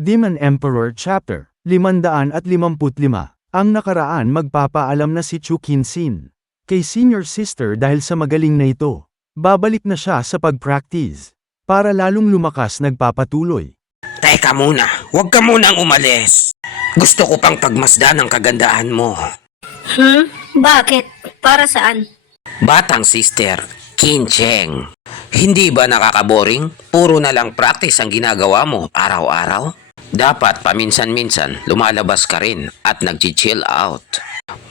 Demon Emperor Chapter 555. Ang nakaraan magpapaalam na si Chu Qinxin kay senior sister dahil sa magaling na ito. Babalik na siya sa pag-practice para lalong lumakas nagpapatuloy. Teka muna, huwag ka munang umalis. Gusto ko pang pagmasdan ang kagandahan mo. Bakit? Para saan? Batang sister, Qin Cheng. Hindi ba nakakaboring? Puro na lang practice ang ginagawa mo araw-araw? Dapat paminsan-minsan lumalabas ka rin at nag-chill out.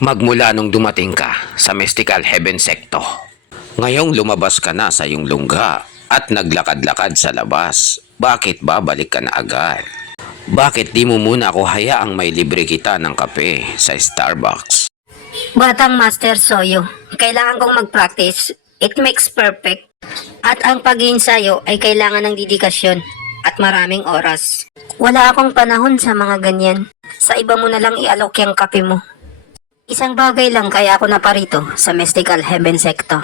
Magmula nung dumating ka sa Mystical Heaven Secto. Ngayong lumabas ka na sa iyong lungga at naglakad-lakad sa labas. Bakit babalik ka na agad? Bakit di mo muna ako hayaang may libre kita ng kape sa Starbucks? Batang Master Soyo, kailangan kong mag-practice. It makes perfect. At ang pag-iinsayo ay kailangan ng dedikasyon at maraming oras. Wala akong panahon sa mga ganyan. Sa iba mo na lang ialok yung kape mo. Isang bagay lang kaya ako naparito sa Mystical Heaven Secto.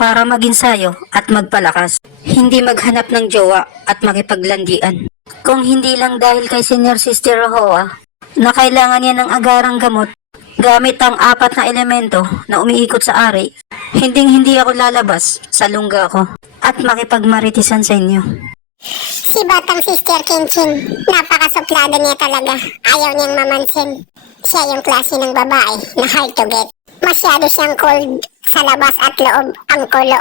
Para mag-insayo at magpalakas. Hindi maghanap ng jowa at makipaglandian. Kung hindi lang dahil kay Senior Sister Rohoa na kailangan niya ng agarang gamot gamit ang 4 na elemento na umiikot sa ari, hindi ako lalabas sa lungga ko at makipagmaritisan sa inyo. Si Batang Sister Qinxin, napakasuplado niya talaga. Ayaw niyang mamansin. Siya yung klase ng babae na hard to get. Masyado siyang cold sa labas at loob ang kulo.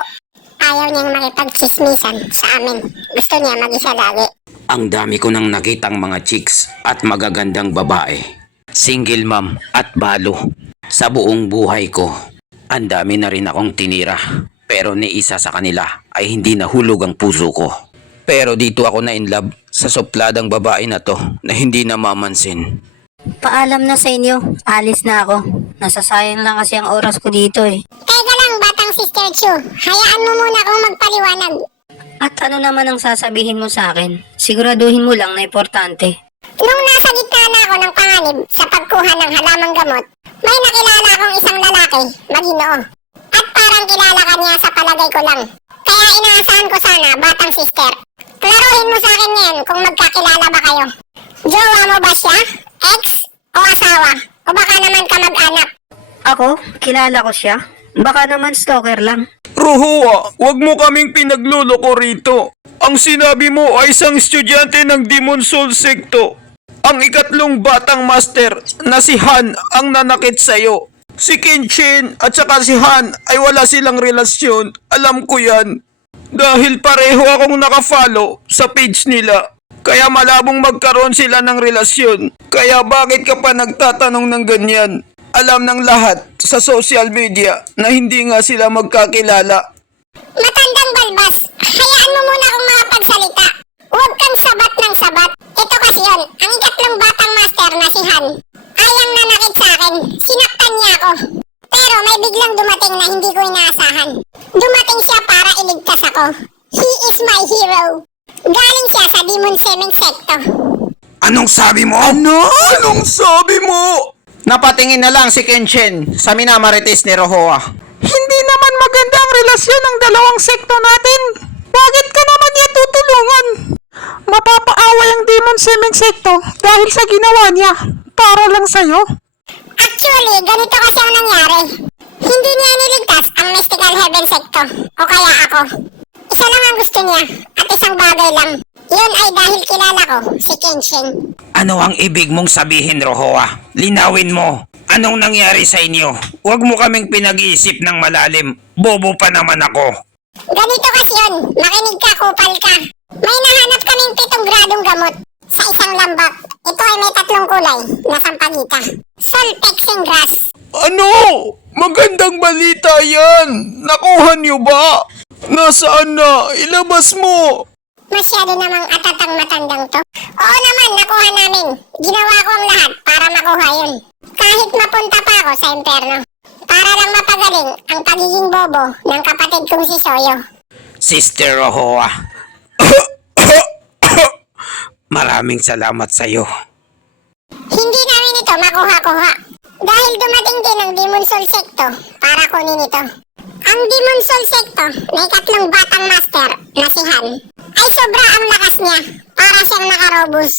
Ayaw niyang makipagchismisan sa amin. Gusto niya mag-isa lagi. Ang dami ko nang nakitang mga chicks at magagandang babae. Single mom at balo. Sa buong buhay ko, ang dami na rin akong tinira. Pero ni isa sa kanila ay hindi nahulog ang puso ko. Pero dito ako na in love sa supladang babae na to na hindi namamansin. Paalam na sa inyo, alis na ako. Nasasayang lang kasi ang oras ko dito eh. Teka lang, Batang Sister Chu. Hayaan mo muna akong magpaliwanag. At ano naman ang sasabihin mo sa akin? Siguraduhin mo lang na importante. Nung nasa gitna na ako ng panganib sa pagkuha ng halamang gamot, may nakilala akong isang lalaki, Maginoo. At parang kilala ka niya sa palagay ko lang. Kaya inaasahan ko sana, Batang Sister. Klaruhin mo sa akin ngayon kung magkakilala ba kayo. Jowa mo ba siya? Ex? O asawa? O baka naman kamag-anak? Ako? Kilala ko siya? Baka naman stalker lang. Rohoa, wag mo kaming pinagluloko rito. Ang sinabi mo ay isang estudyante ng Demon Soul Secto. Ang ikatlong batang master na si Han ang nanakit sa'yo. Si Qinxin at saka si Han ay wala silang relasyon. Alam ko yan. Dahil pareho akong nakafollow sa page nila. Kaya malabong magkaroon sila ng relasyon. Kaya bakit ka pa nagtatanong ng ganyan? Alam ng lahat sa social media na hindi nga sila magkakilala. Matandang balbas, hayaan mo muna akong makapagsalita. Huwag kang sabat ng sabat. Ito kasi yun, ang ikatlong batang master na si Han. Ayang nanakit sa akin, sinaktan niya ako. Pero may biglang dumating na hindi ko inaasahan. Dumating siya para iligtas ako. He is my hero. Galing siya sa Demon Semen Secto. Anong sabi mo? Ano? Anong sabi mo? Napatingin na lang si Qinxin sa minamarites ni Rohoa. Hindi naman maganda ang relasyon ng dalawang sekto natin. Bakit ka naman niya tutulungan? Mapapaaway ang Demon Semen Secto dahil sa ginawa niya. Para lang sa'yo. Actually, ganito kasi ang nangyari. Hindi niya niligtas ang Mystical Heaven Secto. O kaya ako. Isa lang ang gusto niya. At isang bagay lang. Yun ay dahil kilala ko si Qinxin. Ano ang ibig mong sabihin, Rohoa? Linawin mo. Anong nangyari sa inyo? Huwag mo kaming pinag-iisip ng malalim. Bobo pa naman ako. Ganito kasi yun. Makinig ka, kupal ka. May nahanap kaming 7 gradong gamot sa isang lambak. Ito ay may 3 kulay na sampagita. Solpexing grass. Ano? Magandang balita yan. Nakuha niyo ba? Nasaan na? Ilabas mo. Masyado namang atatang matandang to. Oo naman, nakuha namin. Ginawa ko ang lahat para makuha yun. Kahit mapunta pa ako sa impyerno. Para lang mapagaling ang pagiging bobo ng kapatid kong si Soyo. Sister Rohoa. Maraming salamat sa'yo. Hindi namin ito makuha-kuha. Dahil dumating din ang Demon Soul Secto para kunin ito. Ang Demon Soul Secto na ikatlong batang master na si Han ay sobra ang lakas niya para siyang nakarobus.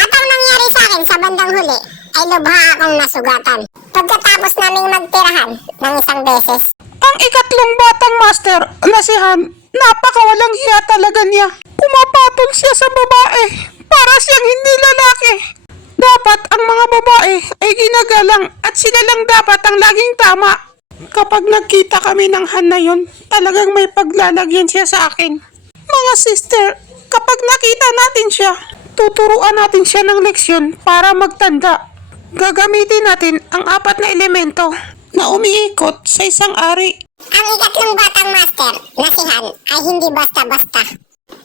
At ang nangyari sa akin sa bandang huli ay lubha akong nasugatan. Pagkatapos naming magtirahan ng isang beses. Ang ikatlong batang master na si Han, napakawalang hiya talaga niya. Pumapatol siya sa babae para siyang hindi lalaki. Dapat ang mga babae ay ginagalang at sila lang dapat ang laging tama. Kapag nagkita kami ng Han na yun, talagang may paglalagyan siya sa akin. Mga sister, kapag nakita natin siya, tuturuan natin siya ng leksyon para magtanda. Gagamitin natin ang 4 na elemento na umiikot sa isang ari. Ang ikatlong batang master na si Han ay hindi basta-basta.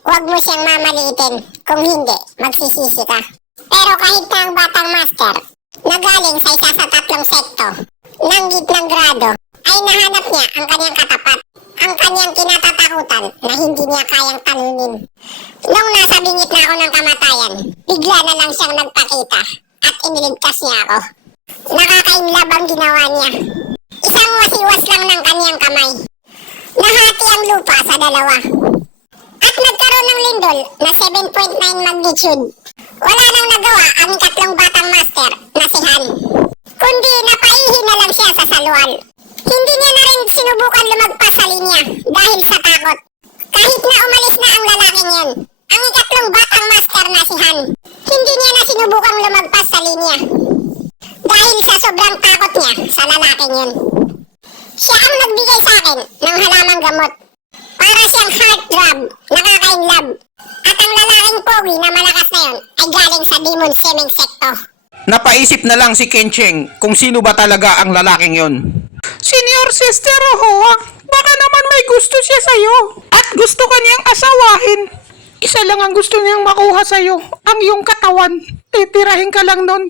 Huwag mo siyang mamaliitin, kung hindi, magsisisi ka. Pero kahit na ang batang master na galing sa isa sa 3 sekto ng gitnang grado ay nahanap niya ang kanyang katapat, ang kanyang kinatatakutan na hindi niya kayang talunin. Nung nasa bingit na ako ng kamatayan, bigla na lang siyang nagpakita at iniligtas niya ako. Nakakainlab ang ginawa niya. Isang wasiwas lang ng kanyang kamay. Nahati ang lupa sa 2. At nagkaroon ng lindol na 7.9 magnitude. Wala nang nagawa ang ikatlong batang master na si Han, kundi napaihi na lang siya sa saluan. Hindi niya na rin sinubukan lumagpas sa linya dahil sa takot. Kahit na umalis na ang lalaking yan, ang ikatlong batang master na si Han, hindi niya na sinubukang lumagpas sa linya. Dahil sa sobrang takot niya sa lalaking yun. Siya ang nagbigay sa akin ng halamang gamot. Para siyang heartthrob, nakakainlab. At ang lalaking pogi na malakas na yun ay galing sa Demon Seming Sekto. Napaisip na lang si Kencheng kung sino ba talaga ang lalaking yon. Senior Sister Rohoa, baka naman may gusto siya sa'yo at gusto ka niyang asawahin. Isa lang ang gusto niyang makuha sa'yo, ang iyong katawan. Titirahin ka lang nun.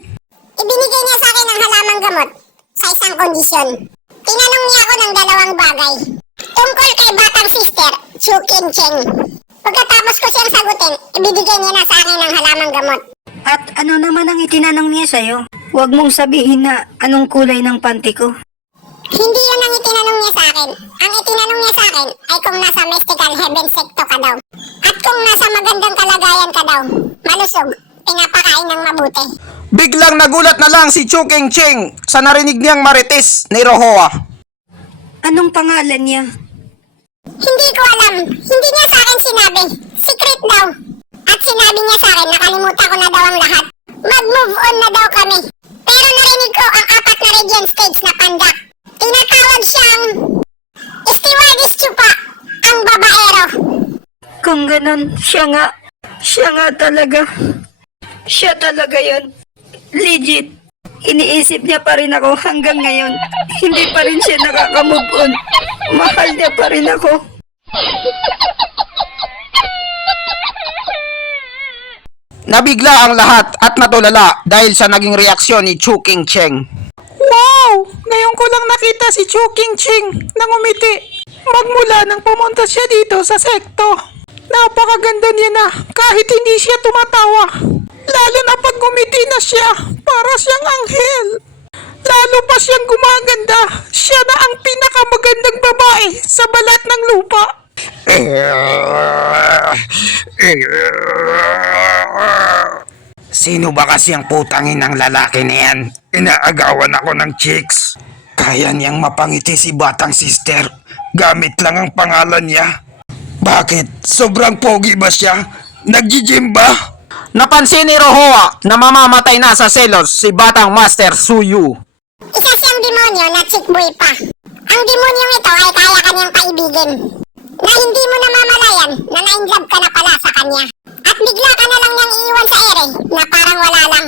Ibinigay niya sa akin ang halamang gamot sa isang kondisyon. Tinanong niya ako ng 2 bagay. Tungkol kay batang sister, Chu Kin Cheng. Pagkatapos ko siyang sagutin, ibibigay niya na sa akin ang halamang gamot. At ano naman ang itinanong niya sa'yo? Huwag mong sabihin na anong kulay ng panty ko. Hindi yun ang itinanong niya sa akin. Ang itinanong niya sa akin ay kung nasa mystical heaven secto ka daw. At kung nasa magandang kalagayan ka daw. Malusog, pinapakain ng mabuti. Biglang nagulat na lang si Chu Kencheng sa narinig niyang marites ni Rohoa. Anong pangalan niya? Hindi ko alam. Hindi niya sa akin sinabi. Secret daw. At sinabi niya sa akin, nakalimutan ko na daw ang lahat. Mag-move on na daw kami. Pero narinig ko ang 4 na region stage na pandak. Tinatawag siyang Stewardess Chupa, ang babaero. Kung ganun, siya nga. Siya nga talaga. Siya talaga yun. Legit. Iniisip niya pa rin ako hanggang ngayon. Hindi pa rin siya nakaka-move on. Mahal niya pa rin ako. Nabigla ang lahat at natulala dahil sa naging reaksyon ni Chu Kencheng. Wow! Ngayon ko lang nakita si Chu Kencheng nang umiti. Magmula nang pumunta siya dito sa sekto. Napakaganda niya na kahit hindi siya tumatawa. Lalo na pag umiti na siya, para siyang anghel. Lalo pa siyang gumaganda. Siya na ang pinakamagandang babae sa balat ng lupa. Sino ba kasi ang putangin ng lalaki na yan? Inaagawan ako ng chicks. Kaya niyang mapangiti si batang sister. Gamit lang ang pangalan niya. Bakit? Sobrang pogi ba siya? Nag-gym ba? Napansin ni Rohoa na mamamatay na sa selos si batang Master Suyu. Isa siyang demonyo na chick boy pa. Ang demonyong ito ay kaya kanyang paibigin. Na hindi mo namamalayan na na-inlove ka na pala sa kanya. At bigla ka na lang niyang iiwan sa ere na parang wala lang.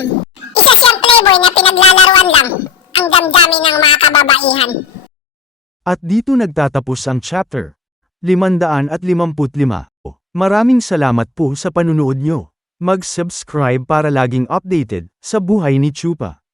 Isa siyang playboy na pinaglalaruan lang ang damdamin ng mga kababaihan. At dito nagtatapos ang chapter 555. Maraming salamat po sa panunood nyo. Mag-subscribe para laging updated sa buhay ni Chupa.